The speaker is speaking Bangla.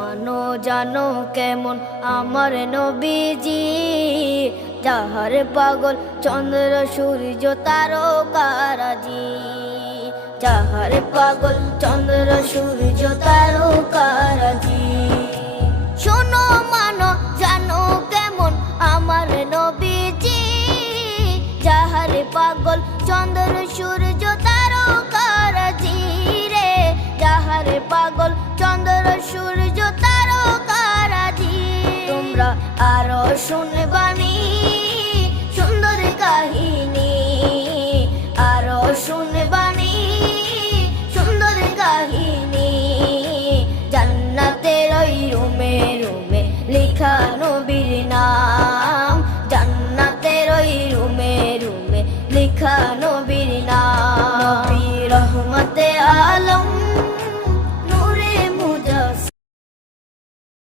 মানো জানো কেমন আমার নবীজি, যাহার পাগল চন্দ্র সূর্য তারকারাজি, যাহার পাগল চন্দ্র সূর্য তারকারাজি। শোনো মানো জানো কেমন আমার নবীজি, যাহার পাগল চন্দ্র সূর্য তারকারাজি রে, যাহার পাগল চন্দ্র সূর্য তারকারাজি। তোমরা আরো শুনে